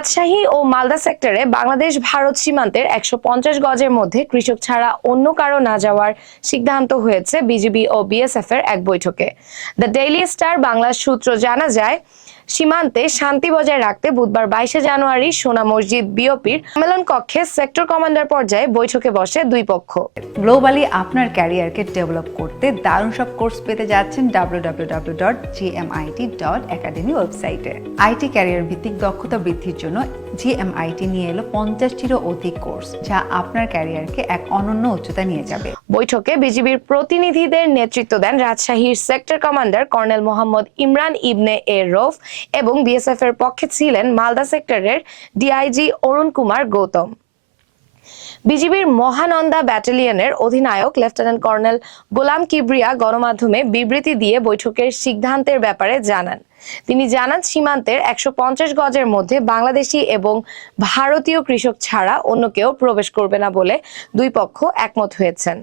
রাজশাহী ও মালদা সেক্টরে বাংলাদেশ ভারত সীমান্তের ১৫০ গজের মধ্যে কৃষক ছাড়া অন্য কারো না যাওয়ার সিদ্ধান্ত হয়েছে বিজিবি ও বিএসএফ এর এক বৈঠকে। দ্য ডেইলি স্টার বাংলার সূত্র জানা যায়, সীমান্তে শান্তি বজায় রাখতে বুধবার ২২ জানুয়ারি সোনা মসজিদ বিওপির সম্মেলন কক্ষে সেক্টর কমান্ডার পর্যায়ে বৈঠকে বসে দুই পক্ষ। গ্লোবালি আপনার ক্যারিয়ারকে ডেভেলপ করতে দারুণ সব কোর্স পেতে যাচ্ছেন www.gmit.academy ওয়েবসাইটে। আইটি ক্যারিয়ার ভিত্তিক দক্ষতা বৃদ্ধির জন্য GMIT নিয়ে এলো 50টিরও অধিক কোর্স, যা আপনার ক্যারিয়ারকে এক অনন্য উচ্চতা নিয়ে যাবে। বৈঠকে বিজিবির প্রতিনিধিদের নেতৃত্ব দেন রাজশাহীর sector commander colonel Mohammad Imran Ibne A Rouf এবং বিএসএফ এর পক্ষে ছিলেন মালদা সেক্টরের ডিআইজি অরুণ কুমার গৌতম। বিজিবির মহানন্দা ব্যাটালিয়নের অধিনায়ক লেফটেন্যান্ট কর্নেল গোলাম কিবরিয়া গণমাধ্যমে বিবৃতি দিয়ে বৈঠকের সিদ্ধান্তের ব্যাপারে জানান। তিনি জানান, সীমান্তের ১৫০ গজের মধ্যে বাংলাদেশি এবং ভারতীয় কৃষক ছাড়া অন্য কেউ প্রবেশ করবে না বলে দুই পক্ষ একমত হয়েছেন।